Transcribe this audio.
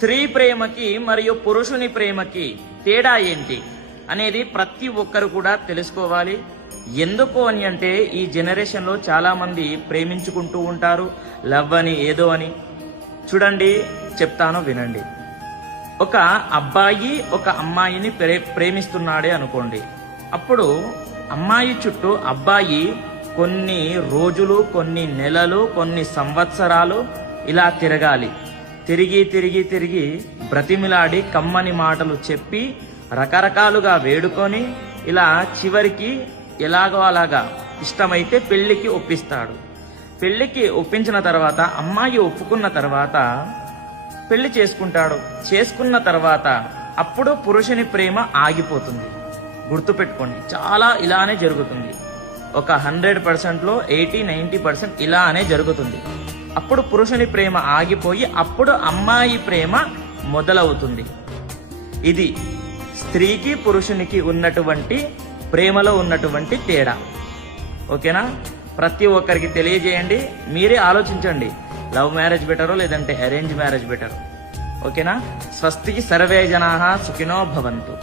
స్త్రీ ప్రేమకి మరియు పురుషుని ప్రేమకి తేడా ఏంటి అనేది ప్రతి ఒక్కరు కూడా తెలుసుకోవాలి. ఎందుకు అని అంటే ఈ జనరేషన్లో చాలా మంది ప్రేమించుకుంటూ ఉంటారు, లవ్ అని ఏదో అని. చూడండి, చెప్తాను వినండి. ఒక అబ్బాయి ఒక అమ్మాయిని ప్రేమిస్తున్నాడే అనుకోండి. అప్పుడు అమ్మాయి చుట్టూ అబ్బాయి కొన్ని రోజులు, కొన్ని నెలలు, కొన్ని సంవత్సరాలు ఇలా తిరగాలి. తిరిగి తిరిగి తిరిగి బ్రతిమిలాడి కమ్మని మాటలు చెప్పి రకరకాలుగా వేడుకొని ఇలా చివరికి ఎలాగో అలాగా ఇష్టమైతే పెళ్లికి ఒప్పిస్తాడు. పెళ్లికి ఒప్పించిన తర్వాత అమ్మాయి ఒప్పుకున్న తర్వాత పెళ్లి చేసుకుంటాడు. చేసుకున్న తర్వాత అప్పుడు పురుషుని ప్రేమ ఆగిపోతుంది. గుర్తుపెట్టుకోండి, చాలా ఇలానే జరుగుతుంది. ఒక 100%లో 80-90% ఇలానే జరుగుతుంది. అప్పుడు పురుషుని ప్రేమ ఆగిపోయి అప్పుడు అమ్మాయి ప్రేమ మొదలవుతుంది. ఇది స్త్రీకి పురుషునికి ఉన్నటువంటి ప్రేమలో ఉన్నటువంటి తేడా. ఓకేనా? ప్రతి ఒక్కరికి తెలియజేయండి. మీరే ఆలోచించండి, లవ్ మ్యారేజ్ బెటరో లేదంటే అరేంజ్ మ్యారేజ్ బెటరో. ఓకేనా? స్వస్తి సర్వే జనాః సుఖినో భవంతు.